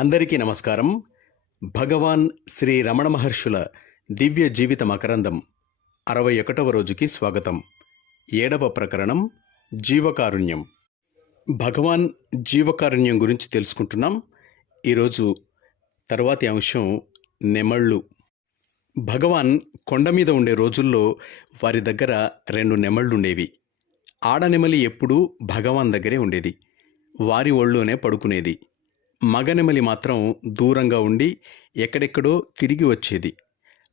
అందరికీ నమస్కారం. భగవాన్ శ్రీ రమణ మహర్షుల దివ్య జీవిత మకరందం అరవై ఒకటవ రోజుకి స్వాగతం. ఏడవ ప్రకరణం జీవకారుణ్యం. భగవాన్ జీవకారుణ్యం గురించి తెలుసుకుంటున్నాం. ఈరోజు తర్వాతి అంశం నెమళ్ళు. భగవాన్ కొండ మీద ఉండే రోజుల్లో వారి దగ్గర రెండు నెమళ్ళుండేవి. ఆడనెమలి ఎప్పుడూ భగవాన్ దగ్గరే ఉండేది. వారి ఒళ్ళోనే పడుకునేది. మగనెమలి మాత్రం దూరంగా ఉండి ఎక్కడెక్కడో తిరిగి వచ్చేది.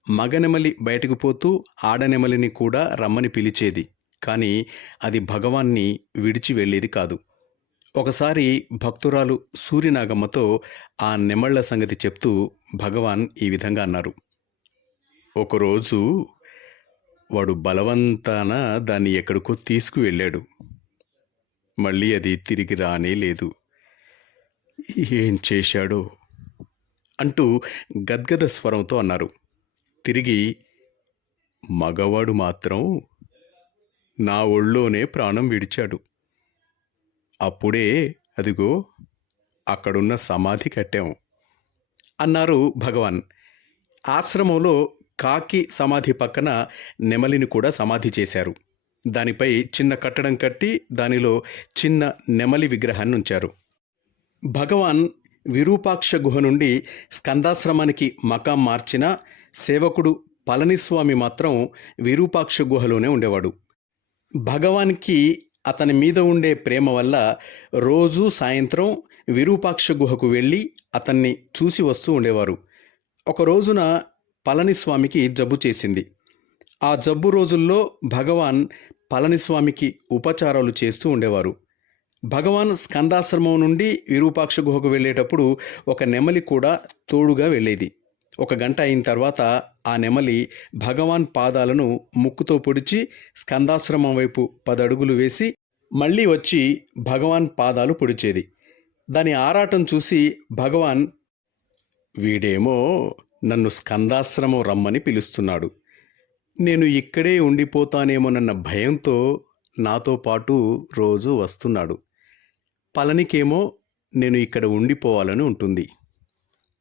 మగనెమలి బయటకు పోతూ ఆడనెమలిని కూడా రమ్మని పిలిచేది. కానీ అది భగవాన్ని విడిచి వెళ్ళేది కాదు. ఒకసారి భక్తురాలు సూర్యనాగమ్మతో ఆ నెమళ్ళ సంగతి చెప్తూ భగవాన్ ఈ విధంగా అన్నారు. ఒకరోజు వాడు బలవంతాన దాన్ని ఎక్కడికో తీసుకువెళ్ళాడు. మళ్ళీ అది తిరిగి రానే లేదు. ఏం చేశాడో? అంటూ గద్గద స్వరంతో అన్నారు. తిరిగి మగవాడు మాత్రం నా ఒళ్ళోనే ప్రాణం విడిచాడు. అప్పుడే అదిగో అక్కడున్న సమాధి కట్టాం అన్నారు భగవాన్. ఆశ్రమంలో కాకి సమాధి పక్కన నెమలిని కూడా సమాధి చేశారు. దానిపై చిన్న కట్టడం కట్టి దానిలో చిన్న నెమలి విగ్రహాన్ని ఉంచారు. భగవాన్ విరూపాక్ష గుహ నుండి స్కందాశ్రమానికి మకాం మార్చిన సేవకుడు పళనిస్వామి మాత్రం విరూపాక్ష గుహలోనే ఉండేవాడు. భగవాన్కి అతని మీద ఉండే ప్రేమ వల్ల రోజూ సాయంత్రం విరూపాక్ష గుహకు వెళ్ళి అతన్ని చూసి వస్తూ ఉండేవారు. ఒక రోజున పళనిస్వామికి జబ్బు చేసింది. ఆ జబ్బు రోజుల్లో భగవాన్ పళనిస్వామికి ఉపచారాలు చేస్తూ ఉండేవారు. భగవాన్ స్కందాశ్రమం నుండి విరూపాక్ష గుహకు వెళ్ళేటప్పుడు ఒక నెమలి కూడా తోడుగా వెళ్ళేది. ఒక గంట అయిన తర్వాత ఆ నెమలి భగవాన్ పాదాలను ముక్కుతో పొడిచి స్కందాశ్రమం వైపు పదడుగులు వేసి మళ్ళీ వచ్చి భగవాన్ పాదాలు పొడిచేది. దాని ఆరాటం చూసి భగవాన్ వీడేమో నన్ను స్కందాశ్రమం రమ్మని పిలుస్తున్నాడు. నేను ఇక్కడే ఉండిపోతానేమోనన్న భయంతో నాతో పాటు రోజు వస్తున్నాడు. పలనికేమో నేను ఇక్కడ ఉండిపోవాలని ఉంటుంది.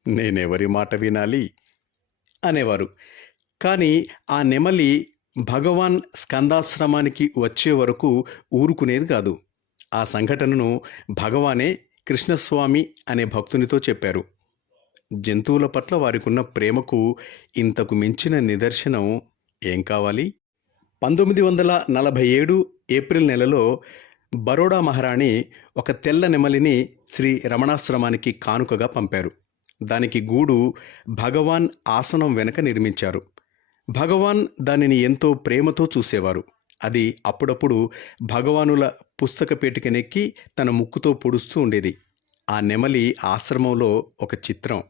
నేనెవరి మాట వినాలి? అనేవారు. కానీ ఆ నెమలి భగవాన్ స్కందాశ్రమానికి వచ్చే వరకు ఊరుకునేది కాదు. ఆ సంఘటనను భగవానే కృష్ణస్వామి అనే భక్తునితో చెప్పారు. జంతువుల పట్ల వారికున్న ప్రేమకు ఇంతకు మించిన నిదర్శనం ఏం కావాలి? పంతొమ్మిది వందల నలభై ఏడు ఏప్రిల్ నెలలో బరోడా మహారాణి ఒక తెల్ల నెమలిని శ్రీ రమణాశ్రమానికి కానుకగా పంపారు. దానికి గూడు భగవాన్ ఆసనం వెనక నిర్మించారు. భగవాన్ దానిని ఎంతో ప్రేమతో చూసేవారు. అది అప్పుడప్పుడు భగవానుల పుస్తక పీటికనెక్కి తన ముక్కుతో పొడుస్తూ ఉండేది. ఆ నెమలి ఆశ్రమంలో ఒక చిత్రం.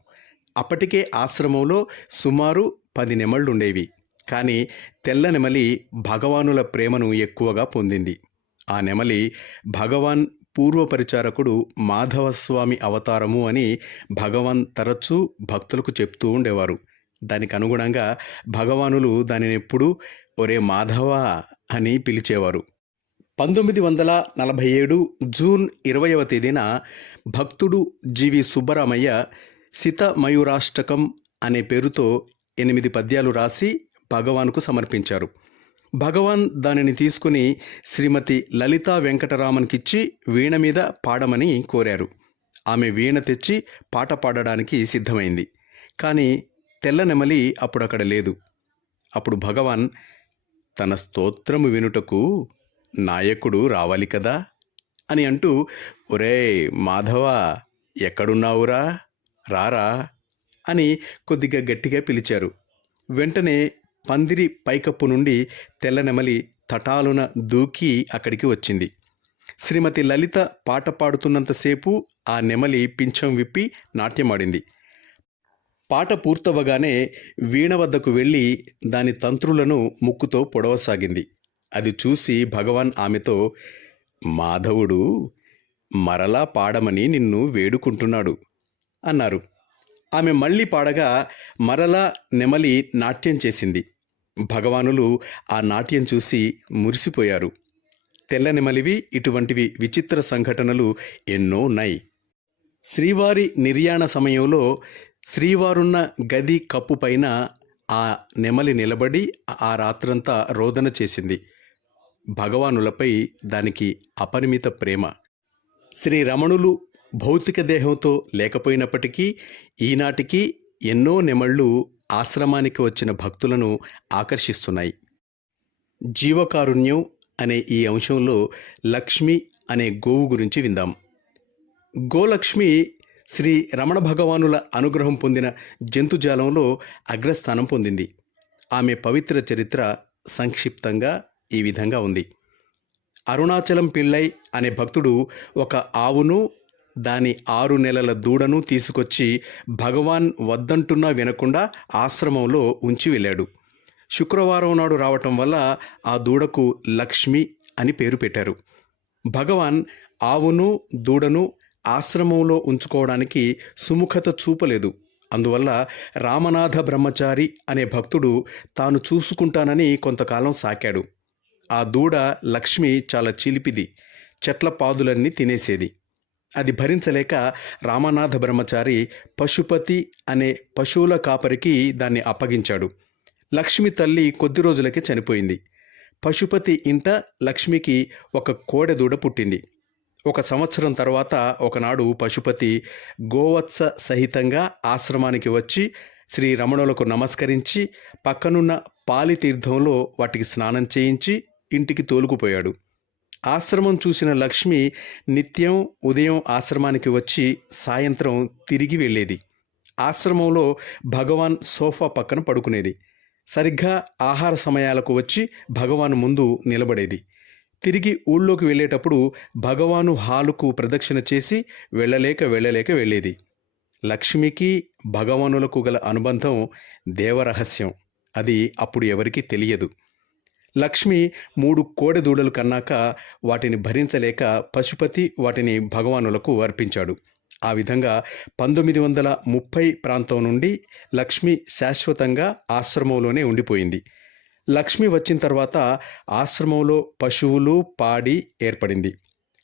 అప్పటికే ఆశ్రమంలో సుమారు పది నెమళ్ళుండేవి. కానీ తెల్ల నెమలి భగవానుల ప్రేమను ఎక్కువగా పొందింది. ఆ నెమలి భగవాన్ పూర్వపరిచారకుడు మాధవస్వామి అవతారము అని భగవాన్ తరచూ భక్తులకు చెప్తూ ఉండేవారు. దానికి అనుగుణంగా భగవానులు దానిని ఎప్పుడూ ఒరే మాధవ అని పిలిచేవారు. పంతొమ్మిది వందల నలభై ఏడు జూన్ ఇరవయవ తేదీన భక్తుడు జీవి సుబ్బరామయ్య సిత మయూరాష్టకం అనే పేరుతో ఎనిమిది పద్యాలు రాసి భగవాన్కు సమర్పించారు. భగవాన్ దానిని తీసుకుని శ్రీమతి లలితా వెంకటరామన్కిచ్చి వీణ మీద పాడమని కోరారు. ఆమె వీణ తెచ్చి పాట పాడడానికి సిద్ధమైంది. కానీ తెల్ల నెమలి అప్పుడు అక్కడ లేదు. అప్పుడు భగవాన్ తన స్తోత్రము వినుటకు నాయకుడు రావాలి కదా అని అంటూ ఒరే మాధవ ఎక్కడున్నావురా? రారా అని కొద్దిగా గట్టిగా పిలిచారు. వెంటనే పందిరి పైకప్పు నుండి తెల్లనెమలి తటాలున దూకి అక్కడికి వచ్చింది. శ్రీమతి లలిత పాట పాడుతున్నంతసేపు ఆ నెమలి పింఛం విప్పి నాట్యమాడింది. పాట పూర్తవగానే వీణ వద్దకు వెళ్ళి దాని తంత్రులను ముక్కుతో పొడవసాగింది. అది చూసి భగవాన్ ఆమెతో మాధవుడు మరలా పాడమని నిన్ను వేడుకుంటున్నాడు అన్నారు. ఆమె మళ్ళీ పాడగా మరలా నెమలి నాట్యం చేసింది. భగవానులు ఆ నాట్యం చూసి మురిసిపోయారు. తెల్ల నెమలివి ఇటువంటివి విచిత్ర సంఘటనలు ఎన్నో ఉన్నాయి. శ్రీవారి నిర్యాణ సమయంలో శ్రీవారున్న గది కప్పు పైన ఆ నెమలి నిలబడి ఆ రాత్రంతా రోదన చేసింది. భగవానులపై దానికి అపరిమిత ప్రేమ. శ్రీ రమణులు భౌతిక దేహంతో లేకపోయినప్పటికీ ఈనాటికి ఎన్నో నెమళ్ళు ఆశ్రమానికి వచ్చిన భక్తులను ఆకర్షిస్తున్నాయి. జీవకారుణ్యం అనే ఈ అంశంలో లక్ష్మి అనే గోవు గురించి విందాం. గోలక్ష్మి శ్రీ రమణ భగవానుల అనుగ్రహం పొందిన జంతుజాలంలో అగ్రస్థానం పొందింది. ఆమె పవిత్ర చరిత్ర సంక్షిప్తంగా ఈ విధంగా ఉంది. అరుణాచలం పిళ్ళై అనే భక్తుడు ఒక ఆవును దాని ఆరు నెలల దూడను తీసుకొచ్చి భగవాన్ వద్దంటున్నా వినకుండా ఆశ్రమంలో ఉంచి వెళ్ళాడు. శుక్రవారం నాడు రావటం వల్ల ఆ దూడకు లక్ష్మి అని పేరు పెట్టారు. భగవాన్ ఆవును దూడను ఆశ్రమంలో ఉంచుకోవడానికి సుముఖత చూపలేదు. అందువల్ల రామనాథ బ్రహ్మచారి అనే భక్తుడు తాను చూసుకుంటానని కొంతకాలం సాకాడు. ఆ దూడ లక్ష్మి చాలా చిలిపిది. చెట్ల పాదులన్నీ తినేసేది. అది భరించలేక రామనాథ బ్రహ్మచారి పశుపతి అనే పశువుల కాపరికి దాన్ని అప్పగించాడు. లక్ష్మి తల్లి కొద్ది రోజులకే చనిపోయింది. పశుపతి ఇంట లక్ష్మికి ఒక కోడెదూడ పుట్టింది. ఒక సంవత్సరం తర్వాత ఒకనాడు పశుపతి గోవత్స సహితంగా ఆశ్రమానికి వచ్చి శ్రీ రమణులకు నమస్కరించి పక్కనున్న పాలితీర్థంలో వాటికి స్నానం చేయించి ఇంటికి తోలుకుపోయాడు. ఆశ్రమం చూసిన లక్ష్మి నిత్యం ఉదయం ఆశ్రమానికి వచ్చి సాయంత్రం తిరిగి వెళ్ళేది. ఆశ్రమంలో భగవాన్ సోఫా పక్కన పడుకునేది. సరిగ్గా ఆహార సమయాలకు వచ్చి భగవాన్ ముందు నిలబడేది. తిరిగి ఊళ్ళోకి వెళ్ళేటప్పుడు భగవాను హాలుకు ప్రదక్షిణ చేసి వెళ్ళలేక వెళ్ళలేక వెళ్ళేది. లక్ష్మికి భగవానులకు గల అనుబంధం దేవరహస్యం. అది అప్పుడు ఎవరికీ తెలియదు. లక్ష్మి మూడు కోడె దూడలు కన్నాక వాటిని భరించలేక పశుపతి వాటిని భగవానులకు అర్పించాడు. ఆ విధంగా పంతొమ్మిది వందల ముప్పై ప్రాంతం నుండి లక్ష్మి శాశ్వతంగా ఆశ్రమంలోనే ఉండిపోయింది. లక్ష్మి వచ్చిన తర్వాత ఆశ్రమంలో పశువులు పాడి ఏర్పడింది.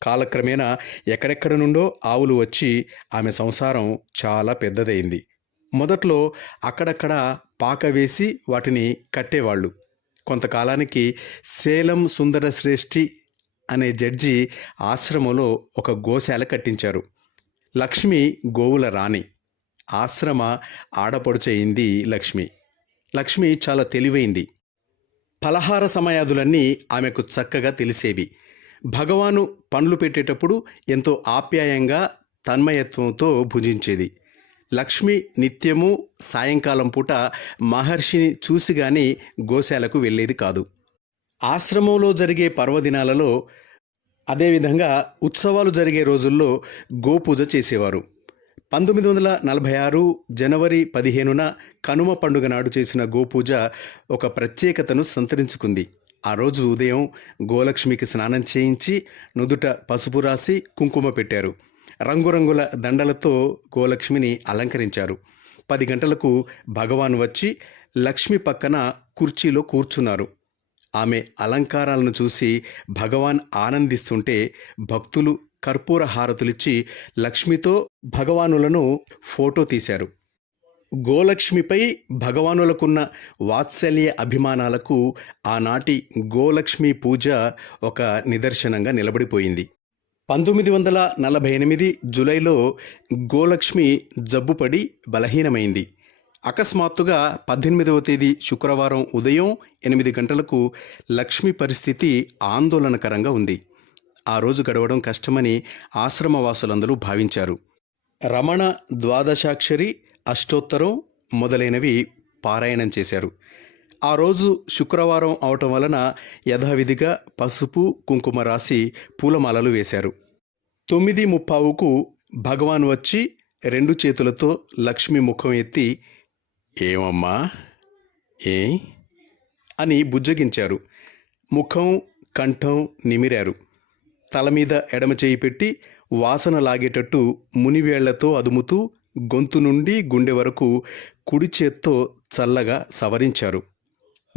కాలక్రమేణా ఎక్కడెక్కడ నుండో ఆవులు వచ్చి ఆమె సంసారం చాలా పెద్దదైంది. మొదట్లో అక్కడక్కడ పాక వేసి వాటిని కట్టేవాళ్ళు. కొంతకాలానికి సేలం సుందర శ్రేష్ఠి అనే జడ్జి ఆశ్రమంలో ఒక గోశాల కట్టించారు. లక్ష్మి గోవుల రాణి. ఆశ్రమ ఆడపడుచయింది లక్ష్మి. లక్ష్మి చాలా తెలివైంది. ఫలహార సమయాదులన్నీ ఆమెకు చక్కగా తెలిసేవి. భగవాను పండ్లు పెట్టేటప్పుడు ఎంతో ఆప్యాయంగా తన్మయత్వంతో భుజించేది. లక్ష్మి నిత్యము సాయంకాలం పూట మహర్షిని చూసి గాని గోశాలకు వెళ్ళేది కాదు. ఆశ్రమంలో జరిగే పర్వదినాలలో అదేవిధంగా ఉత్సవాలు జరిగే రోజుల్లో గోపూజ చేసేవారు. పంతొమ్మిది వందల నలభై ఆరు జనవరి పదిహేనున కనుమ పండుగ నాడు చేసిన గోపూజ ఒక ప్రత్యేకతను సంతరించుకుంది. ఆ రోజు ఉదయం గోలక్ష్మికి స్నానం చేయించి నుదుట పసుపు రాసి కుంకుమ పెట్టారు. రంగురంగుల దండలతో గోలక్ష్మిని అలంకరించారు. పది గంటలకు భగవాన్ వచ్చి లక్ష్మి పక్కన కుర్చీలో కూర్చున్నారు. ఆమె అలంకారాలను చూసి భగవాన్ ఆనందిస్తుంటే భక్తులు కర్పూర హారతులిచ్చి లక్ష్మితో భగవానులను ఫోటో తీశారు. గోలక్ష్మిపై భగవానులకున్న వాత్సల్య అభిమానాలకు ఆనాటి గోలక్ష్మి పూజ ఒక నిదర్శనంగా నిలబడిపోయింది. పంతొమ్మిది వందల నలభై ఎనిమిది జూలైలో గోలక్ష్మి జబ్బుపడి బలహీనమైంది. అకస్మాత్తుగా పద్దెనిమిదవ తేదీ శుక్రవారం ఉదయం ఎనిమిది గంటలకు లక్ష్మి పరిస్థితి ఆందోళనకరంగా ఉంది. ఆ రోజు గడవడం కష్టమని ఆశ్రమవాసులందరూ భావించారు. రమణ ద్వాదశాక్షరి అష్టోత్తరం మొదలైనవి పారాయణం చేశారు. ఆ రోజు శుక్రవారం అవటం వలన యథావిధిగా పసుపు కుంకుమ రాసి పూలమాలలు వేశారు. తొమ్మిది ముప్పావుకు భగవాన్ వచ్చి రెండు చేతులతో లక్ష్మి ముఖం ఎత్తి ఏమమ్మా? ఏ? అని బుజ్జగించారు. ముఖం కంఠం నిమిరారు. తల మీద ఎడమ చేయి పెట్టి వాసన లాగేటట్టు మునివేళ్ళతో అదుముతూ గొంతు నుండి గుండె వరకు కుడి చేత్తో చల్లగా సవరించారు.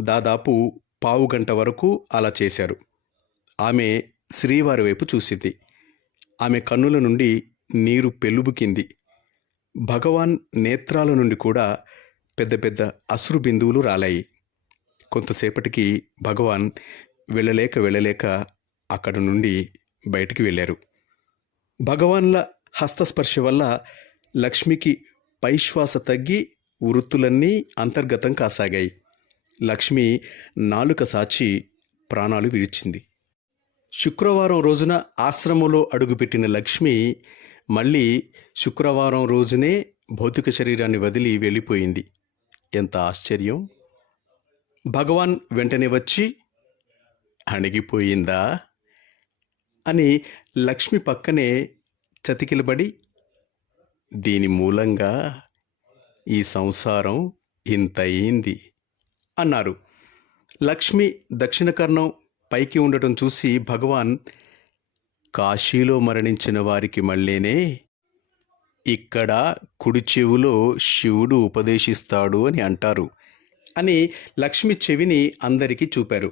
దాదాపు పావు గంట వరకు అలా చేశారు. ఆమె శ్రీవారి వైపు చూసింది. ఆమె కన్నుల నుండి నీరు పెళ్ళుబుకింది భగవాన్ నేత్రాల నుండి కూడా పెద్ద పెద్ద అశ్రు బిందువులు రాలాయి. కొంతసేపటికి భగవాన్ వెళ్ళలేక వెళ్ళలేక అక్కడ నుండి బయటికి వెళ్ళారు. భగవాన్ల హస్తస్పర్శ వల్ల లక్ష్మికి పైశ్వాస తగ్గి వృత్తులన్నీ అంతర్గతం కాసాగాయి. లక్ష్మి నాలుక సాచి ప్రాణాలు విడిచింది. శుక్రవారం రోజున ఆశ్రమంలో అడుగుపెట్టిన లక్ష్మి మళ్ళీ శుక్రవారం రోజునే భౌతిక శరీరాన్ని వదిలి వెళ్ళిపోయింది. ఎంత ఆశ్చర్యం! భగవాన్ వెంటనే వచ్చి అణిగిపోయిందా? అని లక్ష్మి పక్కనే చతికిలబడి దీని మూలంగా ఈ సంసారం ఇంత అయింది. అన్నారు. లక్ష్మి దక్షిణ కర్ణం పైకి ఉండటం చూసి భగవాన్ కాశీలో మరణించిన వారికి మళ్ళీనే ఇక్కడ కుడి చెవులో శివుడు ఉపదేశిస్తాడు అని అంటారు అని లక్ష్మి చెవిని అందరికీ చూపారు.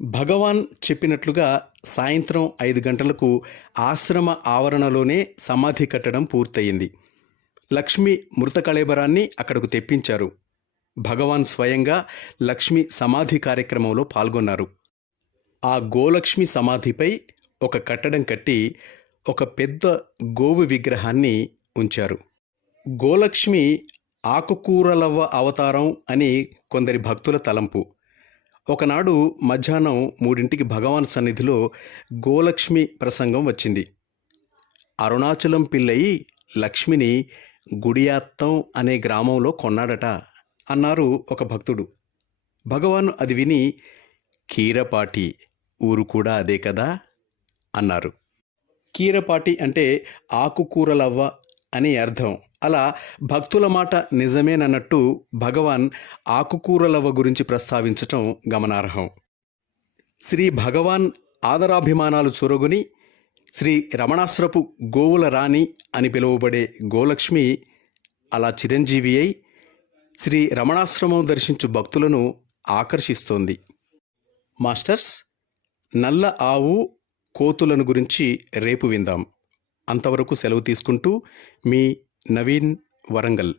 భగవాన్ చెప్పినట్లుగా సాయంత్రం ఐదు గంటలకు ఆశ్రమ ఆవరణలోనే సమాధి కట్టడం పూర్తయింది. లక్ష్మి మృత కళేబరాన్ని అక్కడకు తెప్పించారు. భగవాన్ స్వయంగా లక్ష్మి సమాధి కార్యక్రమంలో పాల్గొన్నారు. ఆ గోలక్ష్మి సమాధిపై ఒక కట్టడం కట్టి ఒక పెద్ద గోవు విగ్రహాన్ని ఉంచారు. గోలక్ష్మి ఆకుకూరలవ్వ అవతారం అని కొందరి భక్తుల తలంపు. ఒకనాడు మధ్యాహ్నం మూడింటికి భగవాన్ సన్నిధిలో గోలక్ష్మి ప్రసంగం వచ్చింది. అరుణాచలం పిల్లయి లక్ష్మిని గుడియాత్తం అనే గ్రామంలో కొన్నాడట. అన్నారు ఒక భక్తుడు. భగవాన్ అది విని కీరపాటి ఊరు కూడా అదే కదా? అన్నారు. కీరపాటి అంటే ఆకుకూరలవ్వ అని అర్థం. అలా భక్తుల మాట నిజమేనన్నట్టు భగవాన్ ఆకుకూరలవ్వ గురించి ప్రస్తావించటం గమనార్హం. శ్రీ భగవాన్ ఆదరాభిమానాలు చొరగుని శ్రీ రమణాశ్రపు గోవుల రాణి అని పిలువబడే గోలక్ష్మి అలా చిరంజీవి అయి శ్రీ రమణాశ్రమం దర్శించు భక్తులను ఆకర్షిస్తోంది. మాస్టర్స్ నల్ల ఆవు కోతులను గురించి రేపు విందాం. అంతవరకు సెలవు తీసుకుంటూ మీ నవీన్ వరంగల్.